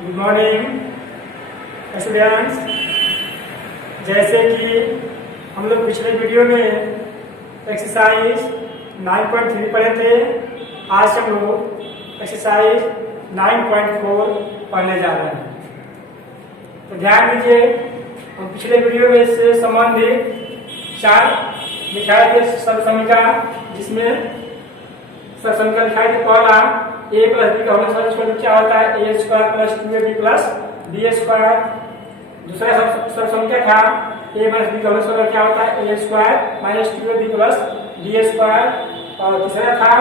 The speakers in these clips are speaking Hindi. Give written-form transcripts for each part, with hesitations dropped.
Good morning students. जैसे कि हम लोग पिछले वीडियो में एक्सरसाइज 9.3 पढ़े थे, आज हम लोग एक्सरसाइज 9.4 पढ़ने जा रहे हैं। तो ध्यान दीजिए, हम पिछले वीडियो में इससे संबंधित 4 दिखाए थे सरसमीका, जिसमें सरसमीका दिखाई थी पहला a प्लस बी का होल स्क्वायर क्या होता है, a square plus 2ab plus b square. दूसरा सरसमीका था a माइनस b का होल स्क्वायर क्या होता है, a square minus 2ab plus b square. और तीसरा था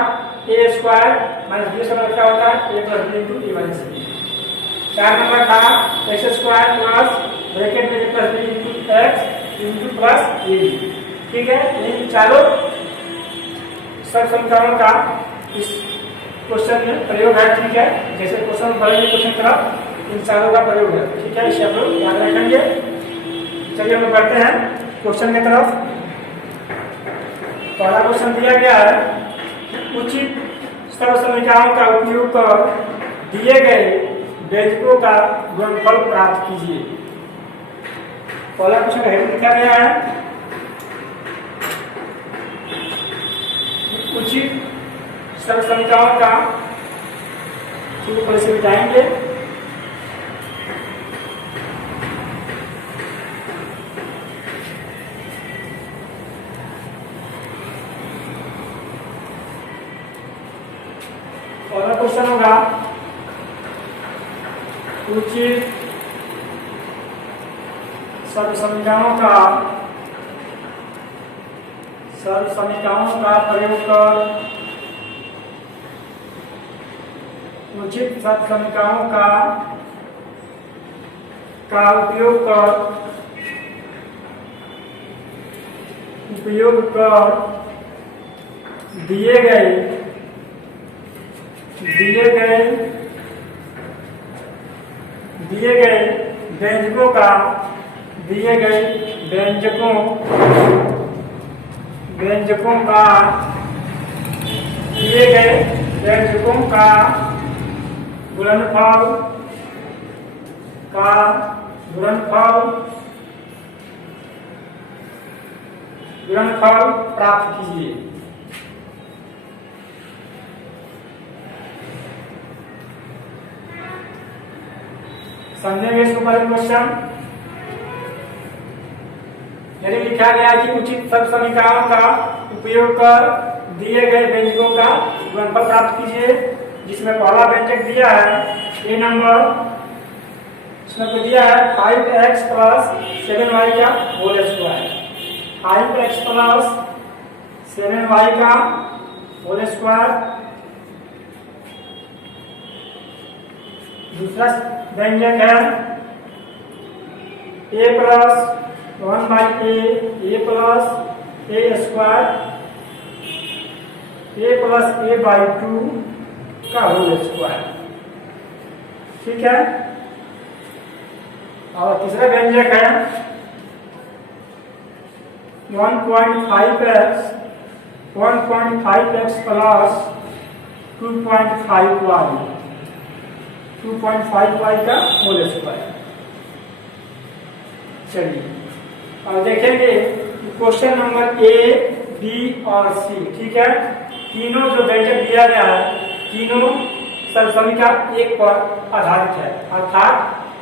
a square minus b square क्या होता है, a plus b into a minus b। 4 number था x स्क्वायर प्लस ब्रैकेट में a plus b into x into plus ab। ठीक है, इन चारों सरसमीकरणों का इस क्वेश्चन में प्रयोग है। ठीक है, जैसे क्वेश्चन बढ़ेंगे क्वेश्चन तरफ इन चारों का प्रयोग है। ठीक है, इसे आप लोग याद रखेंगे। चलिए हम लोग बढ़ते हैं क्वेश्चन की तरफ। पहला क्वेश्चन दिया गया है, उचित सरसमीकरणों का उपयोग कर दिए गए व्यंजकों का गुणनफल प्राप्त कीजिए। पहला क्वेश्चन का हेडिंग लिखा गया है, उचित सरसमीकरणों का से बिताएंगे। और क्वेश्चन होगा, उचित सरसमीकरणों का प्रयोग कर उचित सरसमीकरणों का उपयोग कर दिए गए व्यंजकों का गुणनफल प्राप्त कीजिए। समझेंगे इसको पहले क्वेश्चन। यदि लिखा गया कि उचित सरसमीकरणों का उपयोग कर दिए गए व्यंजकों का गुणनफल प्राप्त कीजिए, जिसमें पहला व्यंजक दिया है ए नंबर, इसमें तो दिया है 5x प्लस 7y का whole square. 5x plus 7y का होल स्क्वायर। दूसरा व्यंजक है a plus 1/a plus a square, a plus a/2 का होल स्क्वायर। ठीक है, और तीसरा व्यंजक है 1.5x प्लस 2.5y का होल स्क्वायर। चलिए और देखेंगे क्वेश्चन नंबर ए, बी और सी। ठीक है, तीनों जो व्यंजक दिया गया है तीनों सरसमीका एक पर आधारित है, अर्थात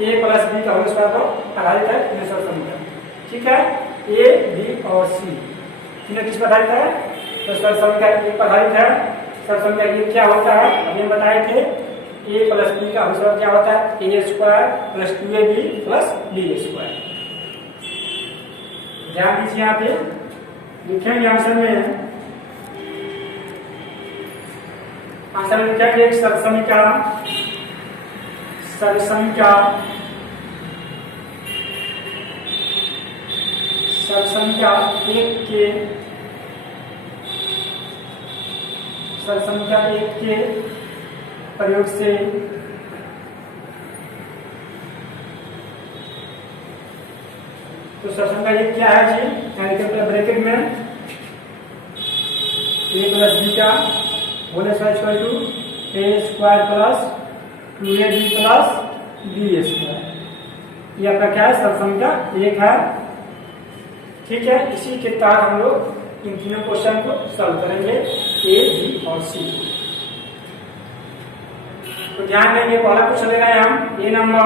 ए प्लस बी का होल स्क्वायर पर आधारित है तीनों सरसमीका। ठीक है, ए, बी और सी तीनों किस पर आधारित है, तो सरसमीका एक पर आधारित है। सरसमीका एक क्या होता है, अभी हम बताए थे, ए प्लस बी का होल स्क्वायर क्या होता है, A square plus 2ab plus B square. ध्यान दीजिए, यहाँ पे लिखेंगे आंसर में, आंसर में लिखेंगे एक सरसमीका एक के प्रयोग से तो सरसमीका एक क्या है जी, ब्रैकेट में a प्लस बी का whole square equal to a square plus 2ab plus B square. ये आपका क्या है, सब संख्या 1 है। ठीक है, इसी के तहत हम लोग इन तीनों क्वेश्चन को सॉल्व करेंगे, ए, बी और सी। तो ध्यान देंगे, पहला क्वेश्चन ले रहे हैं हम ए नंबर।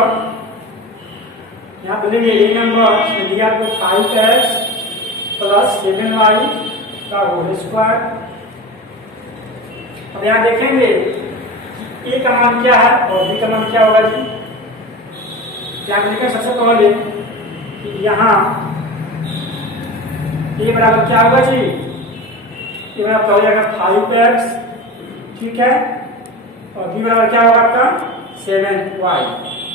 यहाँ बोलेंगे ए नंबर दिया आपको 5x प्लस 7y का होल स्क्वायर। अब यहाँ देखेंगे ए का मान क्या है और बी का मान क्या होगा जी। क्या लिखें सबसे पहले कि यहाँ ए बराबर क्या होगा जी, ए बराबर हो जाएगा 5x, ठीक है, और बी बराबर क्या होगा आपका 7y।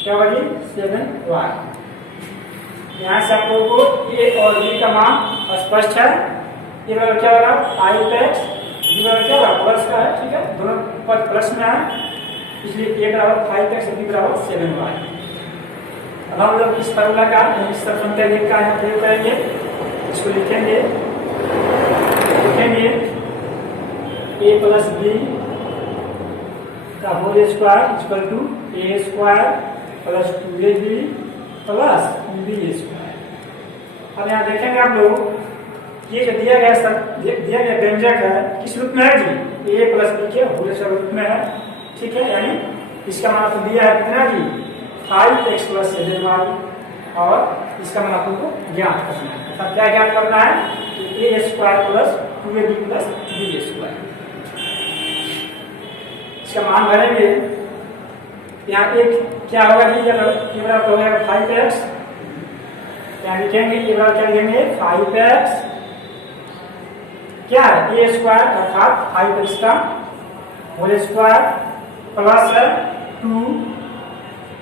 क्या होगा जी, 7y। यहाँ से आप लोगों को ए और बी का मान स्पष्ट है। ए बराबर क्या होगा 5x, बी बराबर क्या होगा प्लस का है, ठीक है, दोनों पद प्लस में है, इसलिए ए बराबर 5x, बी बराबर 7y। अब हम लोग इस फॉर्मूला का, इस संख्या एक का यहाँ प्रयोग करेंगे, इसको लिखेंगे a प्लस बी का whole square equal to A square plus 2ab plus B square. अब यहाँ देखेंगे आप लोग ये जो दिया गया व्यंजक है किस रूप में है जी, a प्लस बी के होल स्क्वायर रूप में है। ठीक है, यानी इसका मान आपको दिया है कितना जी 5x प्लस 7y, और इसका मान आपको ज्ञात करना है। अर्थात क्या ज्ञात करना है, A square plus 2ab plus B square. इसका मान भरेंगे, यहाँ एक क्या होगा जी, ये बराबर हो जाएगा 5x, यहाँ लिखेंगे ये बराबर क्या लिखेंगे 5x क्या है ए स्क्वायर अर्थात 5x का होल स्क्वायर प्लस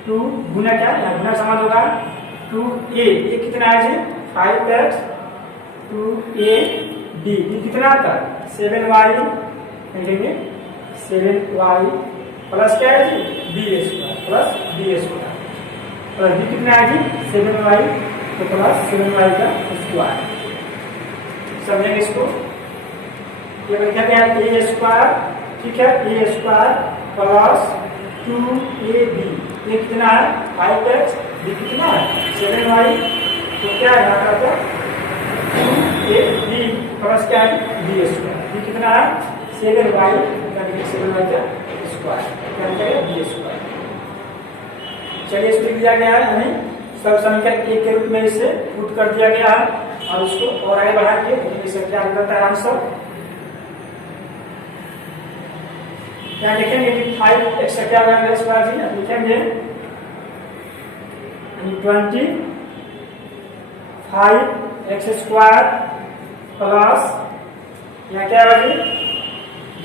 2 गुना क्या, यहाँ गुना समान होगा 2a, ये कितना है जी 5x, 2ab, ये कितना आता है 7y, लिखेंगे 7y प्लस क्या है जी B square plus B square, plus B कितना है जी 7y, तो प्लस 7y का स्क्वायर। समझेंगे इसको, ये लिखा गया है ए स्क्वायर, ठीक है, ए स्क्वायर प्लस 2ab, ये कितना है 5x, बी कितना है 7y, तो क्या है यहाँ पर 2ab प्लस क्या है बी स्क्वायर, बी कितना है 7y, यानी 7y का स्क्वायर, क्या है बी स्क्वायर। चलिए इसको लिख दिया गया है, यानी सब संख्या एक के रूप में इसे पुट कर दिया गया है, और इसको और आगे बढ़ा के इसे क्या निकलता है आंसर। यहाँ लिखेंगे कि 5x का क्या होगा स्क्वायर जी, लिखेंगे 25x स्क्वायर प्लस यहाँ क्या होगा जी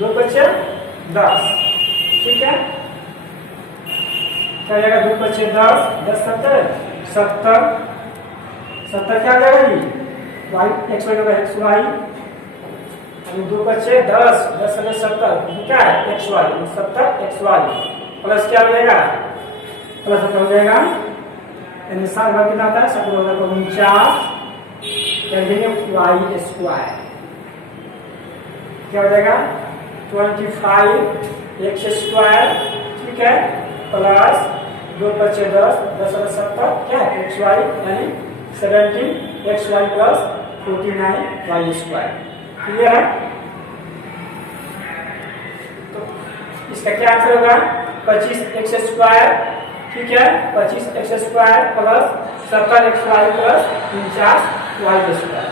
2 बचे 10, ठीक है, क्या जाएगा 2 बचे 10, 10 70 70 क्या जाएगा जी y x y होगा x y, 2 बचे 10 10 70 क्या है X Y 70 X Y plus क्या हो जाएगा प्लस हो जाएगा, यानी 7 बार कितना आता है 7 हो जाएगा 49, क्या देंगे वाई स्क्वायर, क्या हो जाएगा 25x स्क्वायर, ठीक है, प्लस 2 बचे 10 10 70 क्या है एक्स वाई, यानी 17x Y plus 49y square. Clear है, तो इसका क्या आंसर होगा 25x स्क्वायर, ठीक है, 25x square plus 70xy plus 49y square.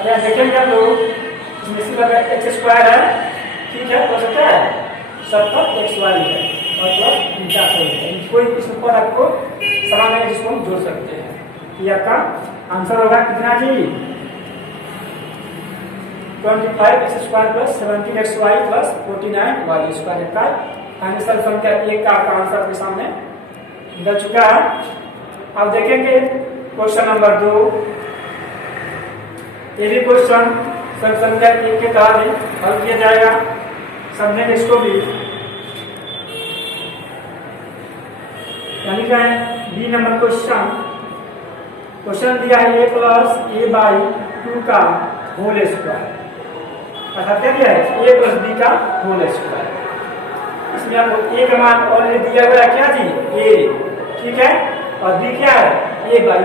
अब यहाँ देखेंगे आप लोग इसमें सिर्फ x स्क्वायर है, ठीक है, तो सकता है 70xy है और प्लस 49y है, कोई इसमें पर आपको समान है जिसको हम जोड़ सकते हैं। ये आपका आंसर होगा कितना जी 25x square plus 17xy plus 49y square का फाइनल संख्या एक का आपका आंसर आपके सामने निकल चुका है। अब देखेंगे क्वेश्चन नंबर 2, ये भी क्वेश्चन संख्या एक के तहत हल किया जाएगा, समझेंगे इसको भी। यानी क्या है बी नंबर क्वेश्चन दिया है a प्लस a बाई 2 का होल स्क्वायर, अर्थात क्या दिया है a प्लस b का होल स्क्वायर। इसमें आपको a का मान ऑलरेडी दिया हुआ है क्या जी a, ठीक है, और बी क्या है, a/2 है।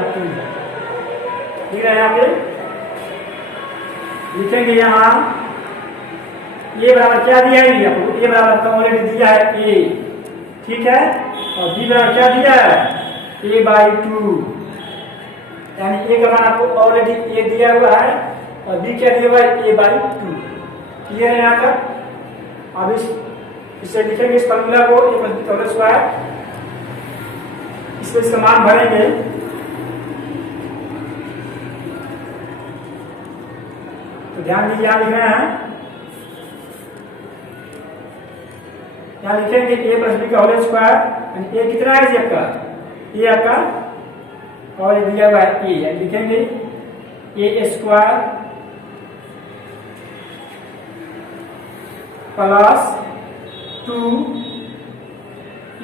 ठीक है, यहाँ पे लिखेंगे यहाँ a बराबर क्या दिया है, आपको a बराबर आपका ऑलरेडी दिया है a, ठीक है, और b बराबर क्या दिया है, a/2, यानी a का मान आपको ऑलरेडी a दिया हुआ है और b क्या दिया हुआ है, a/2। क्लियर है यहाँ तक। अब इसे लिखेंगे इस फॉर्मूला को, a + b², इसमें इसका मान भरेंगे। तो ध्यान दीजिए, यहाँ लिख रहे हैं, यहाँ लिखेंगे a + b² यानी a कितना है जी आपका, a आपका और दिया हुआ है a, यानी लिखेंगे a² + 2 a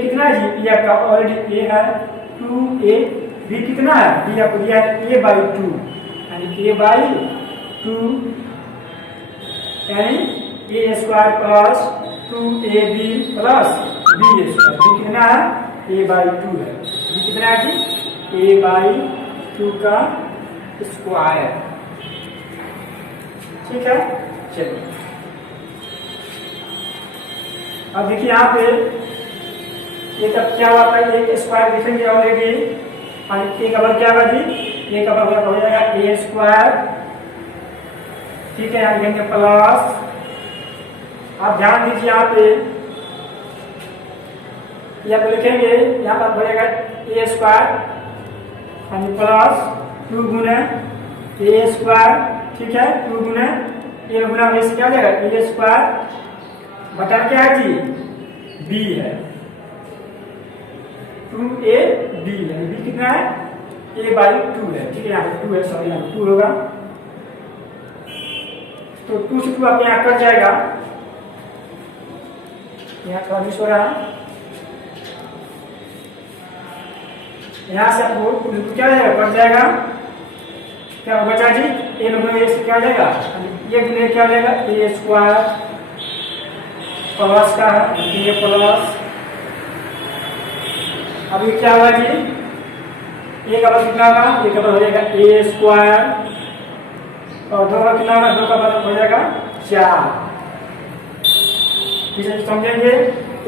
कितना है जी, a आपका ऑलरेडी a है, 2a, b कितना है, b आपको दिया है a/2 यानी a/2 यानी a² + 2ab + b², b कितना है, a/2 है, b कितना है जी, a/2 का स्क्वायर। ठीक है, चलिए अब देखिए यहाँ पे ये तब क्या हुआ था, एक स्क्वायर लिखेंगे ऑलरेडी, और a का वर्ग क्या होगा जी, a का वर्ग हो जाएगा a², ठीक है, यहाँ लिखेंगे प्लस, आप ध्यान दीजिए यहाँ पे या तो लिखेंगे यहाँ पर हो जाएगा a² यानी +2 गुना a², ठीक है, 2 गुना a गुना वैसे क्या हो जाएगा, a² बटा क्या है जी, b है, 2ab है, b कितना है, a/2 है, ठीक है, यहाँ पे 2 है, सॉरी यहाँ पे 2 होगा, तो 2 से 2 आपके यहाँ कट जाएगा, यहाँ थोड़ा मिस हो रहा है, यहाँ से आपको क्या हो जाएगा, कट जाएगा, क्या बचा जी, a गुना a से क्या हो जाएगा, ये गुना क्या हो जाएगा, a² प्लस का है, ये प्लस, अभी क्या होगा जी, a का बल कितना होगा, a का बल हो जाएगा a² और 2 का कितना होगा, 2 का बल हो जाएगा 4, इसे समझेंगे a² +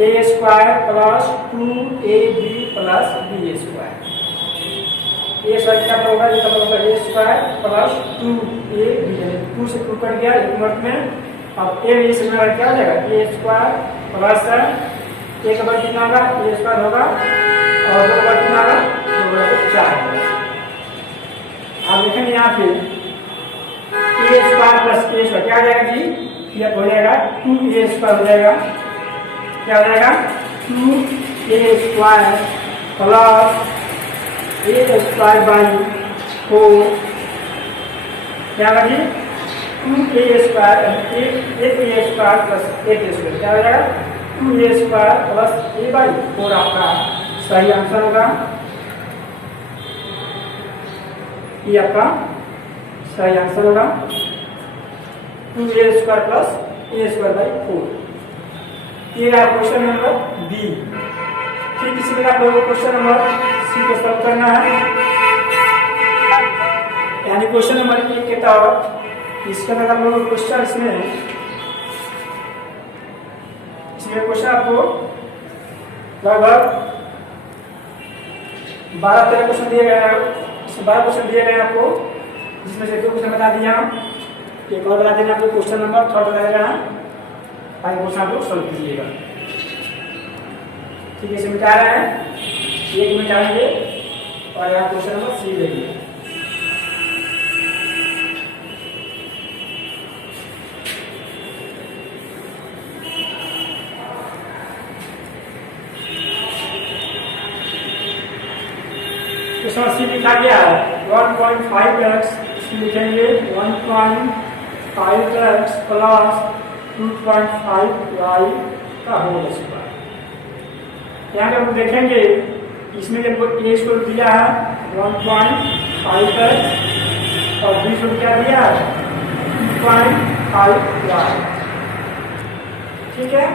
2ab + b², a square कितना होगा, ये का होगा a² + 2ab, 2 से 2 कट गया एक मिनट में, अब a भी इसमें क्या हो जाएगा, a² प्लस a का बल कितना होगा, a² होगा और 2 का बल कितना होगा, 2 4 होगा। आप देखेंगे यहाँ पे a² + a² क्या हो जाएगा जी, ये हो जाएगा 2a² हो जाएगा, क्या हो जाएगा 2a² + a²/4, क्या होगा जी 2a² + 1a² क्या हो जाएगा 2a² + a/4 आपका सही आंसर होगा, ये आपका सही आंसर होगा 2a² + a²/4। ये रहा क्वेश्चन नंबर बी। ठीक इसी तरह आप लोगों को क्वेश्चन नंबर सी को सॉल्व करना है, यानी क्वेश्चन नंबर 1 के तहत इसके अंदर आप लोगों को क्वेश्चन इसमें क्वेश्चन आपको लगभग 12-13 क्वेश्चन दिए गए हैं, 12 क्वेश्चन दिए गए हैं आपको, जिसमें से 2 क्वेश्चन बता दिया, एक और बता देना आपको क्वेश्चन नंबर 3 बता देना, आगे क्वेश्चन आप लोग सॉल्व कीजिएगा। ठीक है, इसे मिटा रहे हैं, एक मिटाएंगे और यहाँ क्वेश्चन नंबर सी लेंगे। क्वेश्चन सी लिखा गया है 1.5x, लिखेंगे 1.5x + 2.5y का होल स्क्वायर। यहाँ पे हम देखेंगे इसमें जब a स्क्वायर दिया है 1.5x और b स्क्वायर क्या दिया है 2.5y, ठीक है।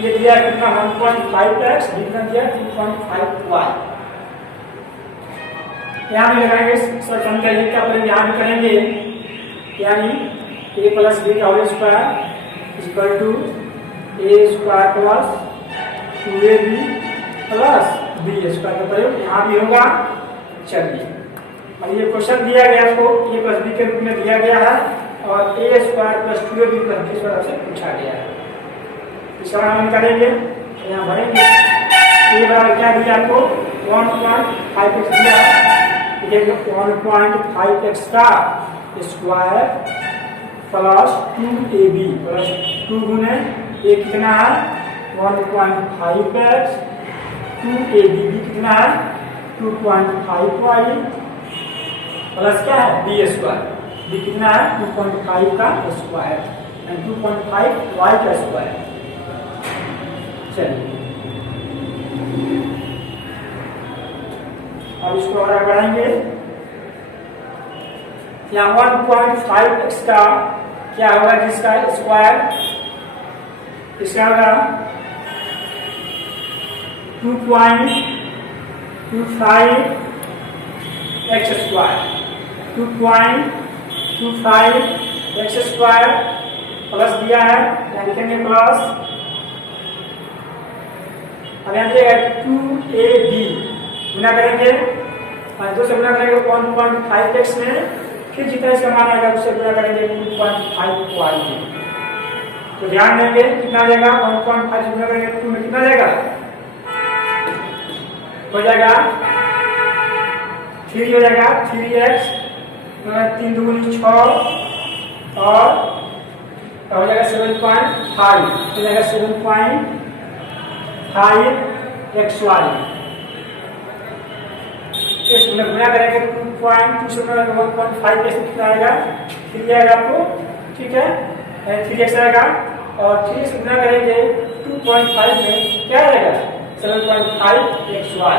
ये दिया कितना 1.5x, कितना दिया 2.5y। यहाँ भी लगाएंगे सर समीकरण का प्रयोग यहाँ भी करेंगे, यानी a प्लस बी का whole square equal to a square plus 2ab plus b square का प्रयोग यहाँ भी होगा। चलिए अब ये क्वेश्चन दिया गया आपको a प्लस बी के रूप में दिया गया है और a square plus 2ab plus b square से पूछा गया है। इसका हम करेंगे, यहाँ भरेंगे a बराबर क्या दिया आपको 1.5x दिया है, 1.5x का स्क्वायर प्लस 2ab प्लस 2 गुने a कितना है 1.5x, 2ab कितना है 2.5y प्लस क्या है b स्क्वायर, b कितना है 2.5 का स्क्वायर एंड 2.5y का स्क्वायर। चलिए अब इसको और बढ़ाएंगे, यहाँ 1.5x का क्या होगा जिसका स्क्वायर, इसका होगा 2.25x square, 2.25x square plus दिया है, यहाँ लिखेंगे प्लस, अब यहाँ दिया 2ab गुना करेंगे, दो से गुना करेंगे 1.5x में, फिर जितना इसका मान आएगा उससे गुना करेंगे 2.5y में। तो ध्यान देंगे कितना जाएगा 1.5 से गुना करेंगे 2 में कितना जाएगा, हो जाएगा 3 हो जाएगा 3x 3 दूनी 6 और हो जाएगा 7.5 हो जाएगा 7.5xy। इसमें गुना करेंगे 2.2 से 1.5 से कितना आएगा 3 आएगा आपको, ठीक है 3x आएगा और 3 से गुना करेंगे 2.5 में क्या आएगा 7.5xy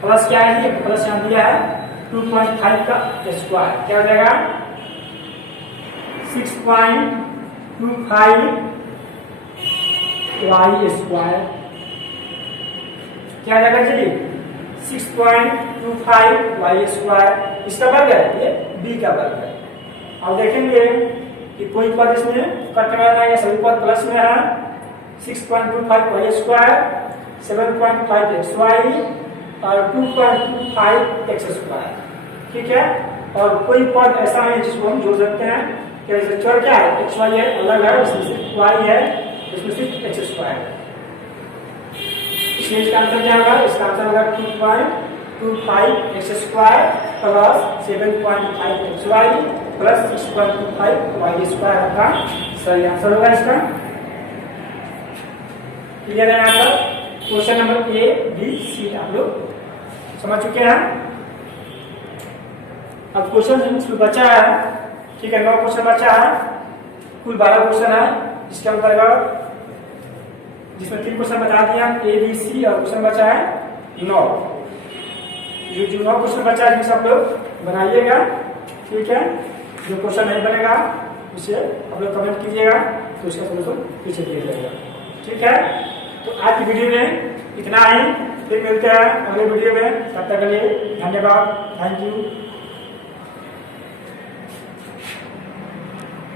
प्लस क्या है, प्लस यहाँ दिया है 2.5 का स्क्वायर क्या हो जाएगा 6.25y स्क्वायर, क्या जाएगा चलिए 6.25y स्क्वायर, इसका वर्ग है ये b का वर्ग है। अब देखेंगे कि कोई पद इसमें कट करना है, सभी पद प्लस में है, 6.25y स्क्वायर 7.5xy और 2.25x स्क्वायर, ठीक है। और कोई पद ऐसा है जिसको हम जोड़ सकते हैं, चर क्या है xy है अलग है, इसमें सिर्फ y है, इसमें सिर्फ x स्क्वायर है, इसलिए इसका आंसर क्या होगा, इसका आंसर होगा 2.25x square plus 7.5xy plus 6.25y square का सही आंसर होगा इसका। क्लियर है यहाँ पर question number A B C आप लोग समझ चुके हैं। अब क्वेश्चन बचा है, ठीक है 9 क्वेश्चन बचा है, कुल 12 क्वेश्चन है इसके अंतर्गत, जिसमें 3 क्वेश्चन बता दिया ए बी सी और क्वेश्चन बचा है 9। ये जो 9 क्वेश्चन बचा है जिसे आप लोग बनाइएगा, ठीक है। जो क्वेश्चन नहीं बनेगा उसे आप लोग कमेंट कीजिएगा तो उसका सोल्यूशन पीछे दिया जाएगा, ठीक है। तो आज की वीडियो में इतना ही, फिर मिलते हैं अगले वीडियो में, तब तक के लिए धन्यवाद, थैंक यू।